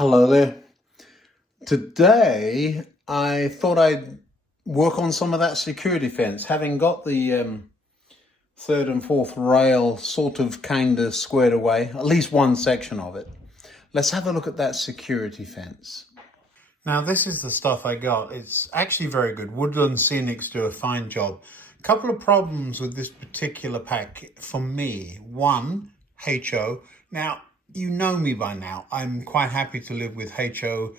Hello there. Today I thought I'd work on some of that security fence. Having got the third and fourth rail sort of kind of squared away, at least one section of it. Let's have a look at that security fence. Now this is the stuff I got. It's actually very good. Woodland Scenics do a fine job. A couple of problems with this particular pack for me. One, HO. Now, you know me by now. I'm quite happy to live with HO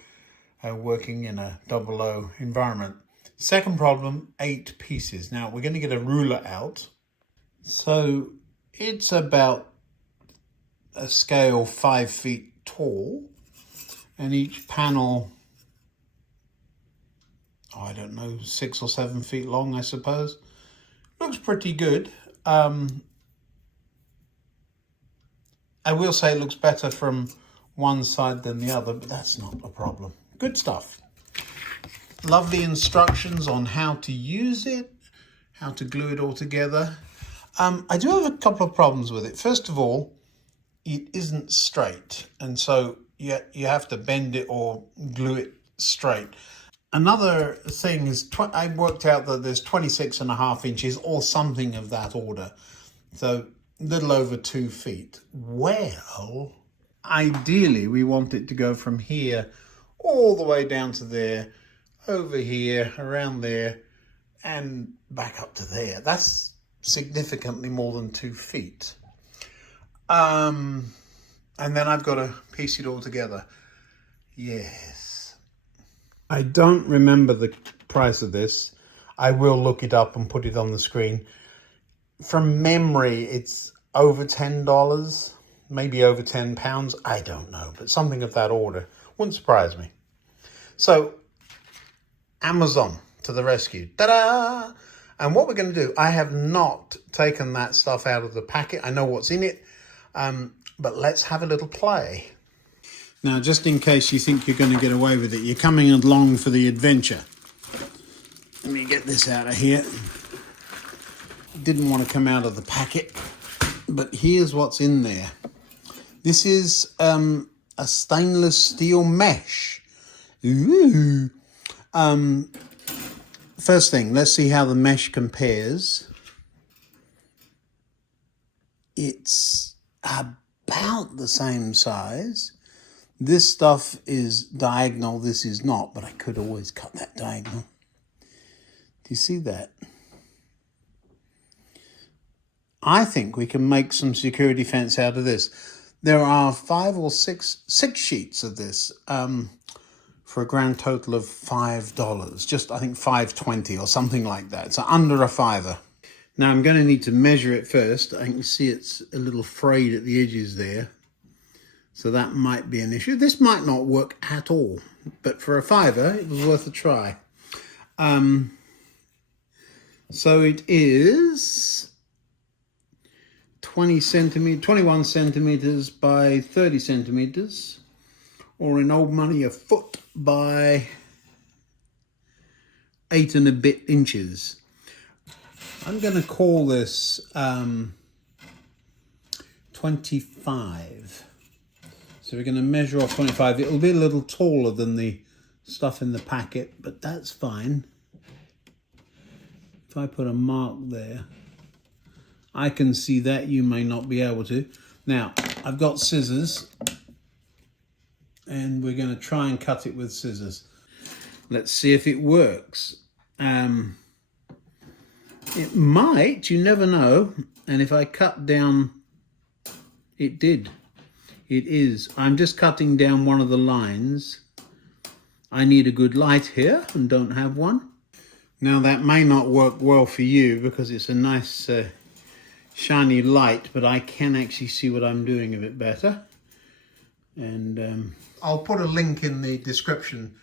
working in a 00 environment. Second problem, 8 pieces. Now, we're going to get a ruler out. So it's about a scale 5 feet tall. And each panel, I don't know, 6 or 7 feet long, I suppose. Looks pretty good. I will say it looks better from one side than the other, but that's not a problem. Good stuff. Lovely instructions on how to use it, how to glue it all together. I do have a couple of problems with it. First of all, it isn't straight, and so you have to bend it or glue it straight. Another thing is, I worked out that there's 26.5 inches or something of that order. So little over 2 feet. Well, ideally we want it to go from here all the way down to there, over here, around there, and back up to there. That's significantly more than 2 feet. And then I've got to piece it all together. Yes. I don't remember the price of this. I will look it up and put it on the screen. From memory, it's over $10, maybe over £10. I don't know, but something of that order. Wouldn't surprise me. So, Amazon to the rescue. Ta-da! And what we're going to do, I have not taken that stuff out of the packet. I know what's in it, but let's have a little play. Now, just in case you think you're going to get away with it, you're coming along for the adventure. Let me get this out of here. Didn't want to come out of the packet, but here's what's in there. This is a stainless steel mesh. Ooh. First thing, let's see how the mesh compares. It's about the same size. This stuff is diagonal, this is not, but I could always cut that diagonal. Do you see that? I think we can make some security fence out of this. There are 5 or 6 sheets of this for a grand total of $5. Just, I think, $5.20 or something like that. So under a $5. Now I'm going to need to measure it first. I can see it's a little frayed at the edges there. So that might be an issue. This might not work at all, but for a $5, it was worth a try. So it is 21 centimeters by 30 centimeters, or in old money, a foot by 8 and a bit inches. I'm going to call this 25. So we're going to measure off 25. It'll be a little taller than the stuff in the packet, but that's fine. If I put a mark there, I can see that. You may not be able to. Now, I've got scissors, and we're going to try and cut it with scissors. Let's see if it works. It might, you never know. And if I cut down, it did. It is. I'm just cutting down one of the lines. I need a good light here and don't have one. Now that may not work well for you because it's a nice shiny light, but I can actually see what I'm doing a bit better. And I'll put a link in the description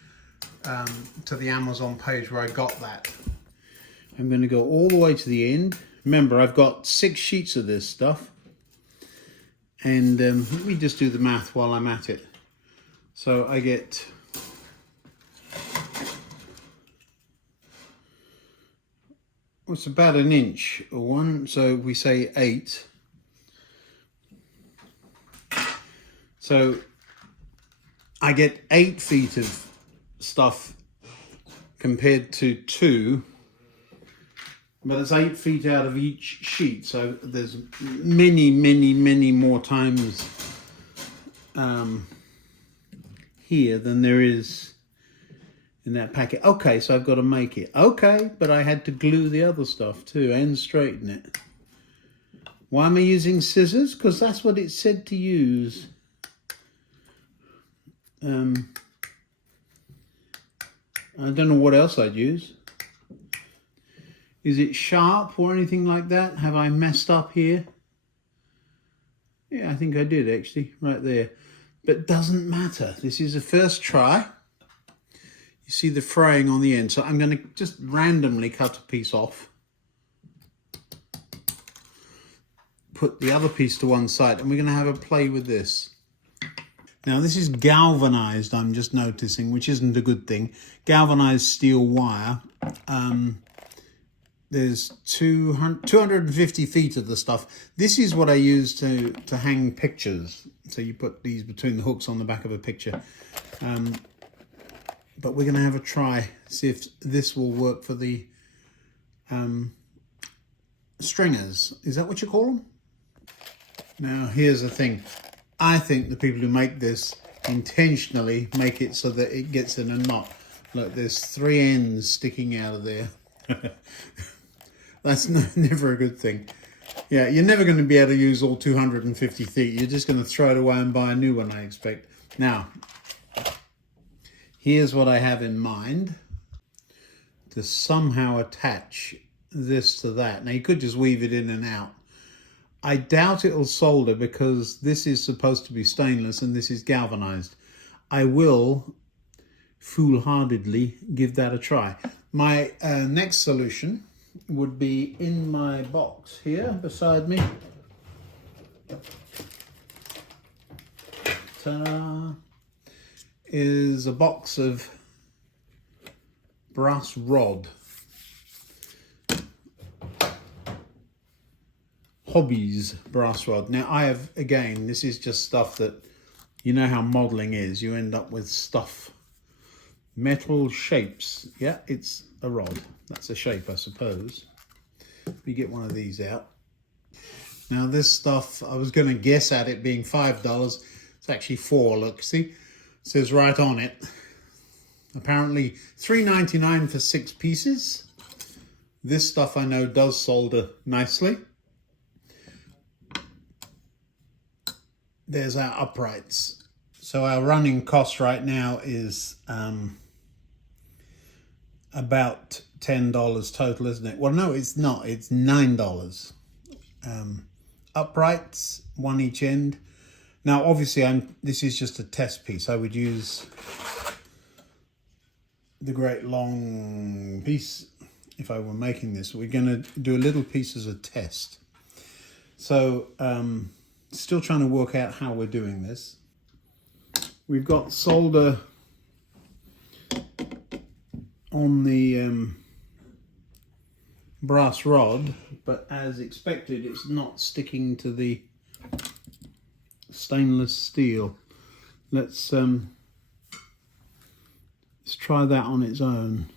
to the Amazon page where I got that. I'm going to go all the way to the end. Remember, I've got 6 sheets of this stuff. And let me just do the math while I'm at it. So I get it's about an inch or one, so we say 8. So I get 8 feet of stuff compared to 2, but it's 8 feet out of each sheet, so there's many more times here than there is in that packet. Okay, so I've got to make it. Okay, but I had to glue the other stuff too and straighten it. Why am I using scissors? Because that's what it said to use. I don't know what else I'd use. Is it sharp or anything like that? Have I messed up here? Yeah, I think I did actually, right there. But doesn't matter. This is the first try. You see the fraying on the end. So I'm going to just randomly cut a piece off. Put the other piece to one side, and we're going to have a play with this. Now this is galvanized, I'm just noticing, which isn't a good thing. Galvanized steel wire. There's 250 feet of the stuff. This is what I use to hang pictures. So you put these between the hooks on the back of a picture. But we're going to have a try, see if this will work for the stringers. Is that what you call them? Now here's the thing. I think the people who make this intentionally make it so that it gets in a knot. Look, there's 3 ends sticking out of there. That's never a good thing. Yeah, you're never going to be able to use all 250 feet. You're just going to throw it away and buy a new one, I expect. Now, here's what I have in mind to somehow attach this to that. Now, you could just weave it in and out. I doubt it'll solder because this is supposed to be stainless and this is galvanized. I will foolhardily give that a try. My next solution would be in my box here beside me. Ta-da! Is a box of brass rod. Hobbies brass rod. Now I have, again, this is just stuff that, you know how modeling is, you end up with stuff, metal shapes. Yeah, it's a rod, that's a shape, I suppose. We get one of these out. Now this stuff, I was going to guess at it being $5, it's actually $4. Look, see, it says right on it, apparently $3.99 for 6 pieces. This stuff I know does solder nicely. There's our uprights. So our running cost right now is about $10 total, isn't it? Well, no, it's not. It's $9. Uprights, 1 each end. Now, obviously, this is just a test piece. I would use the great long piece if I were making this. We're going to do a little piece as a test. So, still trying to work out how we're doing this. We've got solder on the brass rod, but as expected, it's not sticking to the stainless steel. Let's try that on its own.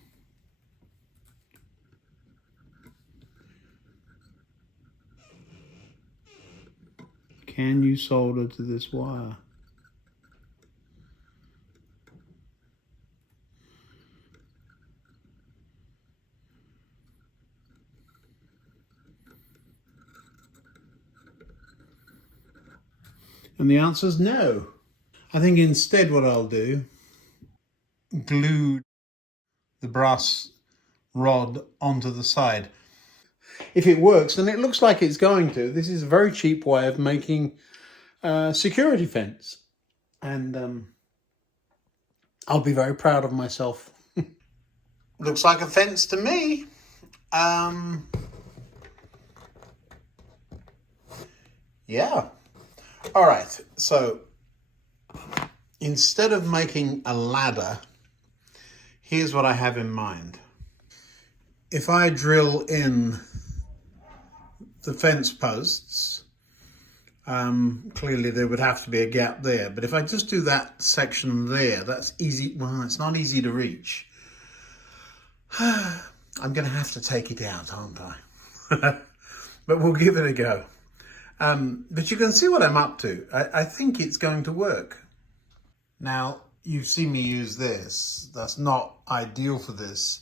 Can you solder to this wire? And the answer is no. I think instead what I'll do, glue the brass rod onto the side. If it works, and it looks like it's going to, this is a very cheap way of making a security fence. And I'll be very proud of myself. Looks like a fence to me. Yeah. All right, so instead of making a ladder, here's what I have in mind. If I drill in the fence posts, Clearly there would have to be a gap there, but if I just do that section there, that's easy. Well, it's not easy to reach. I'm going to have to take it out, aren't I? But we'll give it a go. But you can see what I'm up to. I think it's going to work. Now, you've seen me use this. That's not ideal for this.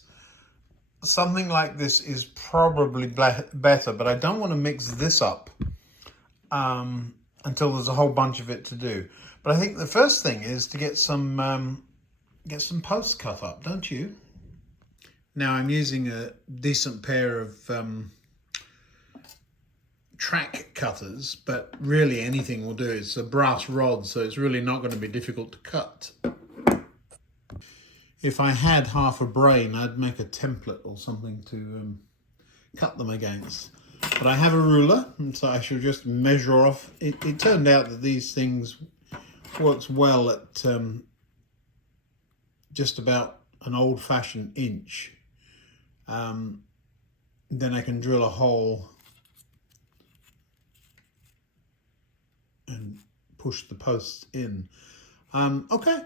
Something like this is probably better, but I don't want to mix this up until there's a whole bunch of it to do. But I think the first thing is to get some posts cut up, don't you? Now I'm using a decent pair of track cutters, but really anything will do. It's a brass rod, so it's really not going to be difficult to cut. If I had half a brain, I'd make a template or something to cut them against. But I have a ruler, and so I shall just measure off. It turned out that these things works well at just about an old-fashioned inch. Then I can drill a hole and push the posts in. Okay,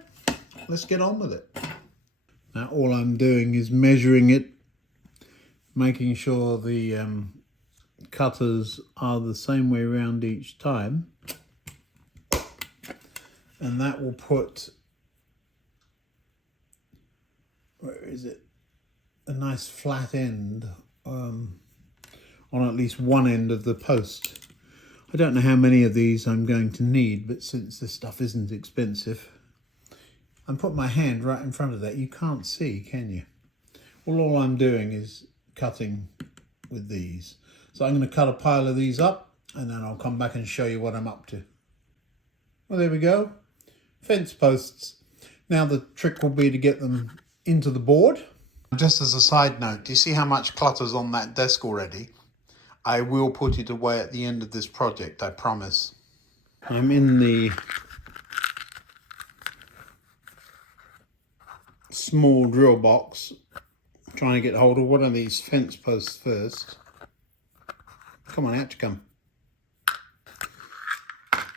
let's get on with it. Now all I'm doing is measuring it, making sure the cutters are the same way around each time, and that will put, where is it, a nice flat end on at least one end of the post. I don't know how many of these I'm going to need, but since this stuff isn't expensive, I'm putting my hand right in front of that. You can't see, can you? Well, all I'm doing is cutting with these. So I'm going to cut a pile of these up, and then I'll come back and show you what I'm up to. Well, there we go. Fence posts. Now the trick will be to get them into the board. Just as a side note, do you see how much clutter's on that desk already? I will put it away at the end of this project, I promise. I'm in the small drill box, trying to get hold of one of these fence posts first. Come on, out you come.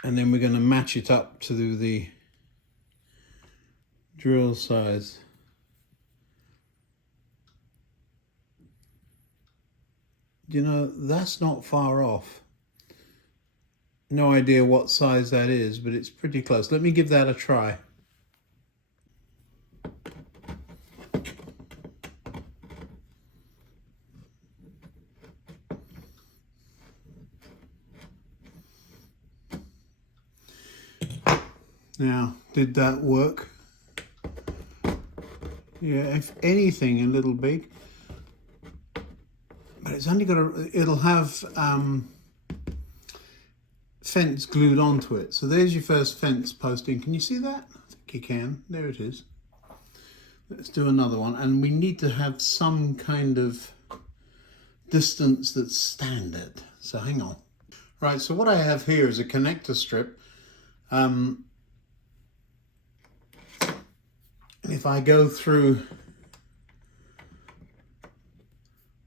And then we're going to match it up to the drill size. You know, that's not far off. No idea what size that is, but it's pretty close. Let me give that a try. Now, did that work? Yeah, if anything, a little big. But it's only got it'll have fence glued onto it. So there's your first fence posting. Can you see that? I think you can. There it is. Let's do another one. And we need to have some kind of distance that's standard. So hang on. Right, so what I have here is a connector strip. If I go through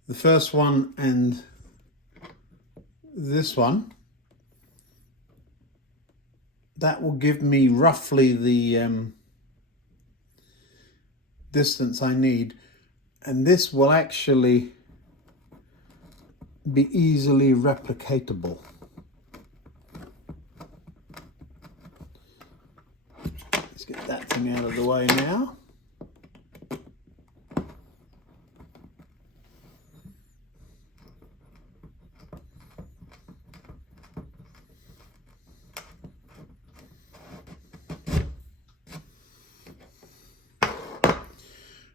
the first one and this one, that will give me roughly the distance I need, and this will actually be easily replicatable. Let's get that thing out of the way now.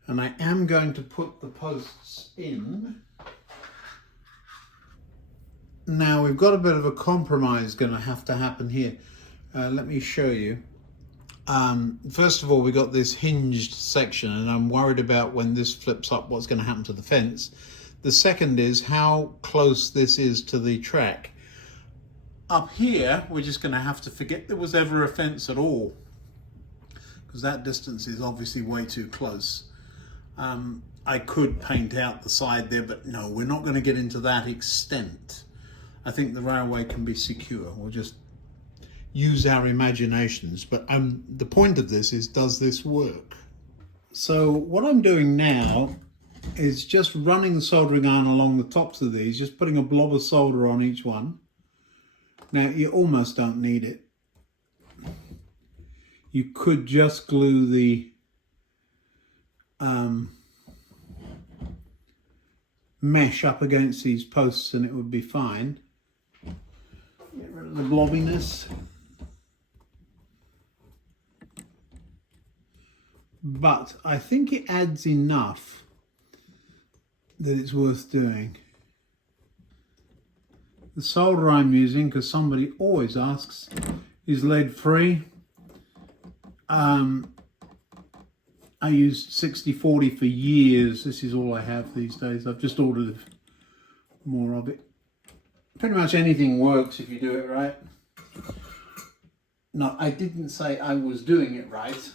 And I am going to put the posts in. Now we've got a bit of a compromise going to have to happen here. Let me show you. First of all, we got this hinged section, and I'm worried about when this flips up what's going to happen to the fence. The second is how close this is to the track. Up here, we're just going to have to forget there was ever a fence at all, because that distance is obviously way too close. I could paint out the side there, but no, we're not going to get into that extent. I think the railway can be secure. We'll just use our imaginations. But the point of this is, does this work? So what I'm doing now is just running the soldering iron along the tops of these, just putting a blob of solder on each one. Now, you almost don't need it. You could just glue the mesh up against these posts and it would be fine. Get rid of the blobbiness. But I think it adds enough that it's worth doing. The solder I'm using, because somebody always asks, is lead free. I used 60-40 for years. This is all I have these days. I've just ordered more of it. Pretty much anything works if you do it right. No, I didn't say I was doing it right.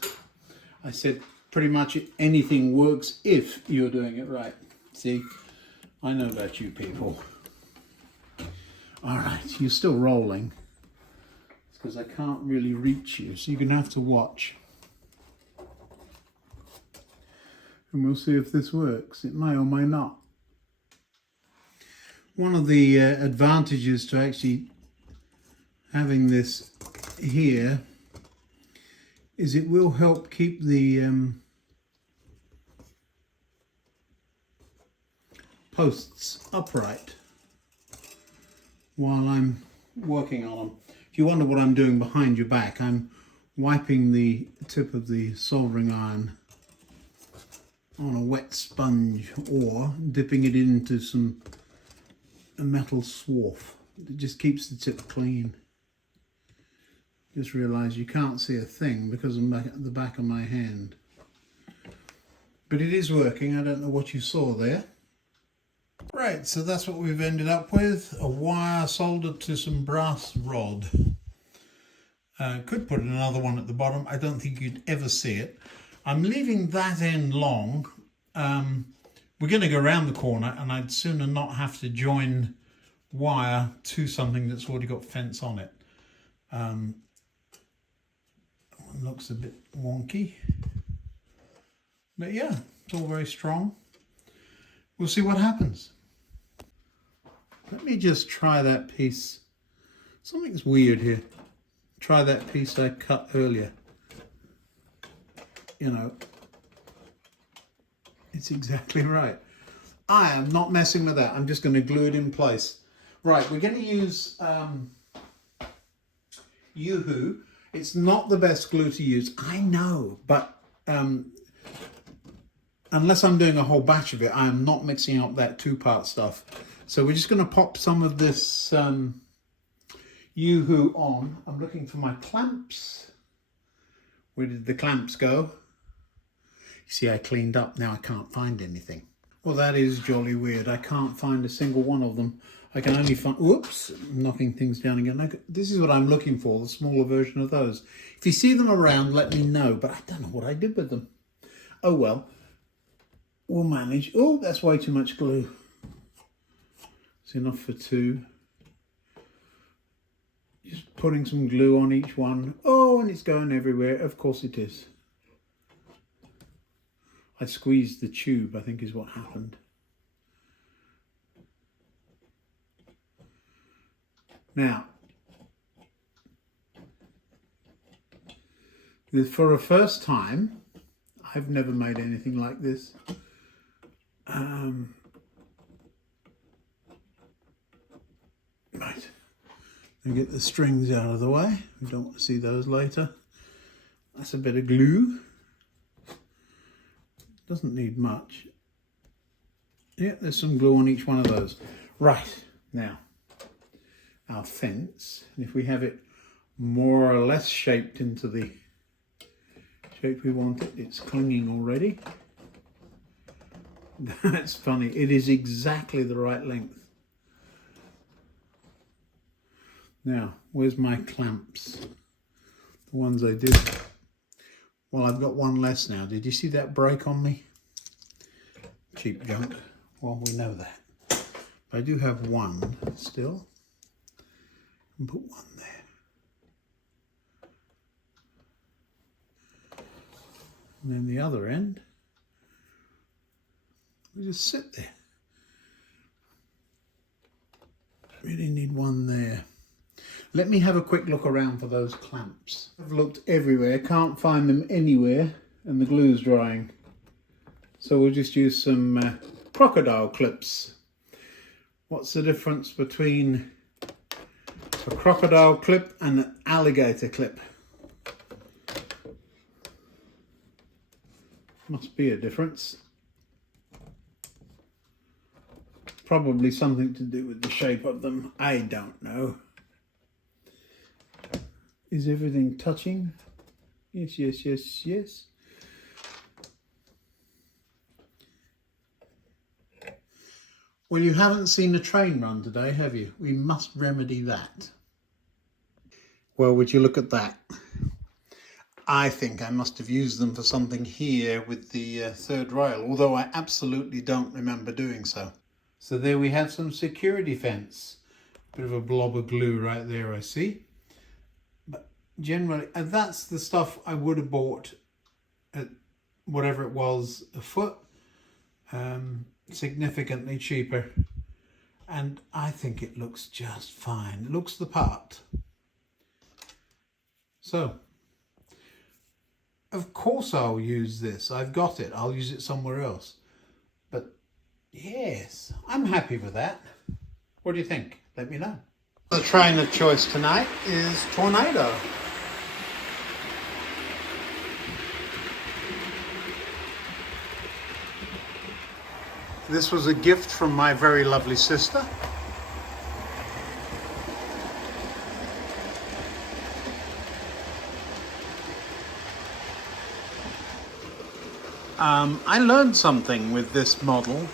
I said pretty much anything works if you're doing it right. See, I know about you people. All right, you're still rolling. It's because I can't really reach you, so you're going to have to watch. And we'll see if this works. It may or may not. One of the advantages to actually having this here is it will help keep the posts upright while I'm working on them. If you wonder what I'm doing behind your back, I'm wiping the tip of the soldering iron on a wet sponge or dipping it into a metal swarf. It just keeps the tip clean. Just realise you can't see a thing because I'm back at the back of my hand. But it is working. I don't know what you saw there. Right, so that's what we've ended up with. A wire soldered to some brass rod. Could put another one at the bottom. I don't think you'd ever see it. I'm leaving that end long. We're going to go around the corner and I'd sooner not have to join wire to something that's already got fence on it. Looks a bit wonky. But yeah, it's all very strong. We'll see what happens. Let me just try that piece. Something's weird here. Try that piece I cut earlier. You know, it's exactly right. I am not messing with that. I'm just going to glue it in place. Right, we're going to use Yoo-hoo. It's not the best glue to use, I know, but unless I'm doing a whole batch of it, I'm not mixing up that two-part stuff. So we're just going to pop some of this Yoo-hoo on. I'm looking for my clamps. Where did the clamps go? You see, I cleaned up. Now I can't find anything. Well, that is jolly weird. I can't find a single one of them. I can only find... Whoops! Knocking things down again. This is what I'm looking for, the smaller version of those. If you see them around, let me know. But I don't know what I did with them. Oh, well. We'll manage. Oh, that's way too much glue. It's enough for two. Just putting some glue on each one. Oh, and it's going everywhere. Of course it is. I squeezed the tube, I think is what happened. Now, for a first time, I've never made anything like this. Right, and get the strings out of the way. We don't want to see those later. That's a bit of glue. Doesn't need much. Yeah, there's some glue on each one of those. Right, now, our fence, and if we have it more or less shaped into the shape we want it, it's clinging already. That's funny, it is exactly the right length. Now, where's my clamps? The ones I did. Well, I've got one less now. Did you see that break on me? Cheap junk. Well, we know that. But I do have one still. And put one there. And then the other end, we just sit there. Really need one there. Let me have a quick look around for those clamps. I've looked everywhere, can't find them anywhere, and the glue's drying. So we'll just use some crocodile clips. What's the difference between a crocodile clip and an alligator clip? Must be a difference. Probably something to do with the shape of them. I don't know. Is everything touching? Yes, yes, yes, yes. Well, you haven't seen a train run today, have you? We must remedy that. Well, would you look at that? I think I must have used them for something here with the third rail, although I absolutely don't remember doing so. So there we have some security fence. Bit of a blob of glue right there, I see. But generally, that's the stuff I would have bought at whatever it was a foot. Significantly cheaper. And I think it looks just fine. It looks the part. So, of course I'll use this. I've got it. I'll use it somewhere else. But yes, I'm happy with that. What do you think? Let me know. The train of choice tonight is Tornado. This was a gift from my very lovely sister. I learned something with this model.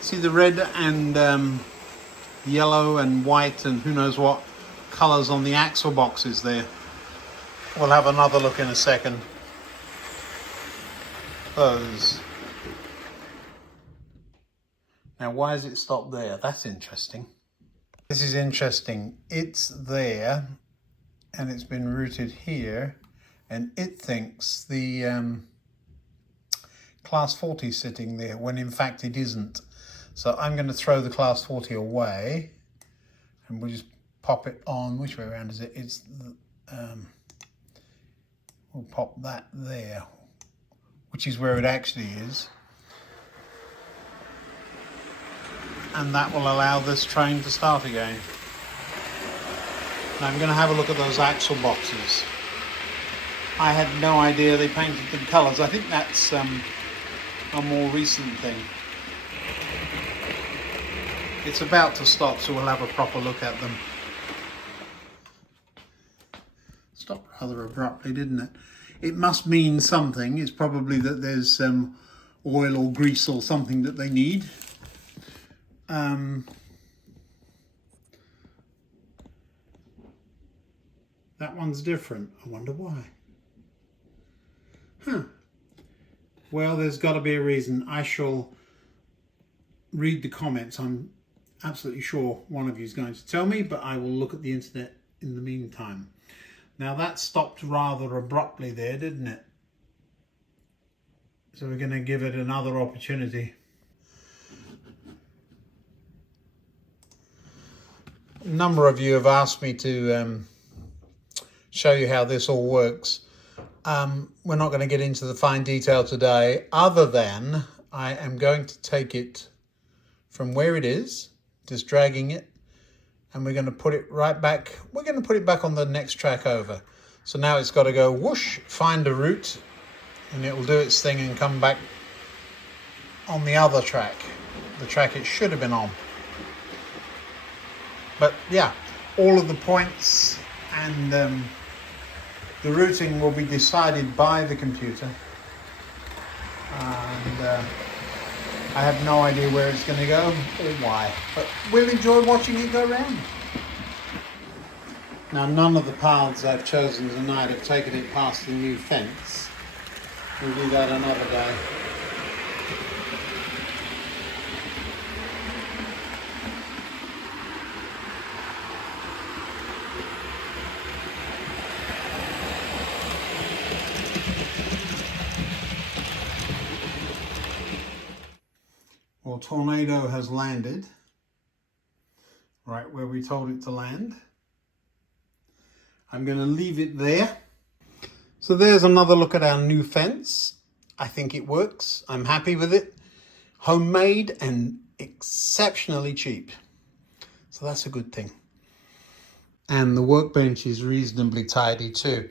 See the red and yellow and white and who knows what colours on the axle boxes there. We'll have another look in a second. Those. Now, why is it stopped there? That's interesting. This is interesting. It's there and it's been routed here and it thinks the Class 40 is sitting there when in fact it isn't. So I'm going to throw the Class 40 away and we'll just pop it on. Which way around is it? It's we'll pop that there, which is where it actually is. And that will allow this train to start again. Now I'm going to have a look at those axle boxes. I had no idea they painted them colours. I think that's a more recent thing. It's about to stop, so we'll have a proper look at them. Stopped rather abruptly, didn't it? It must mean something. It's probably that there's oil or grease or something that they need. That one's different. I wonder why. Well, there's got to be a reason. I shall read the comments. I'm absolutely sure one of you is going to tell me, but I will look at the internet in the meantime. Now that stopped rather abruptly there, didn't it? So we're going to give it another opportunity. A number of you have asked me to show you how this all works. We're not going to get into the fine detail today, other than I am going to take it from where it is, just dragging it, and we're going to put it right back. We're going to put it back on the next track over. So now it's got to go whoosh, find a route, and it will do its thing and come back on the other track, the track it should have been on. But yeah, all of the points and the routing will be decided by the computer. And I have no idea where it's going to go or why, but we'll enjoy watching it go round. Now, none of the paths I've chosen tonight have taken it past the new fence. We'll do that another day. or tornado has landed right where we told it to land. I'm going to leave it there. So there's another look at our new fence. I think it works. I'm happy with it. Homemade and exceptionally cheap. So that's a good thing. And the workbench is reasonably tidy too.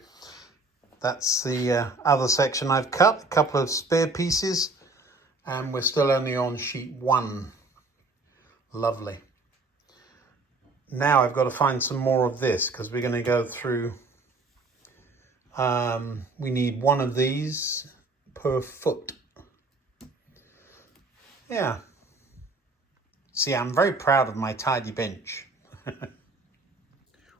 That's the other section I've cut, a couple of spare pieces, and we're still only on sheet 1. Lovely. Now I've got to find some more of this because we're going to go through, we need 1 of these per foot. Yeah. See, I'm very proud of my tidy bench.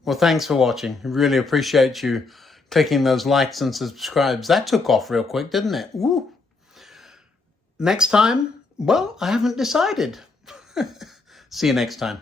Well, thanks for watching. I really appreciate you clicking those likes and subscribes. That took off real quick, didn't it? Woo! Next time, well, I haven't decided. See you next time.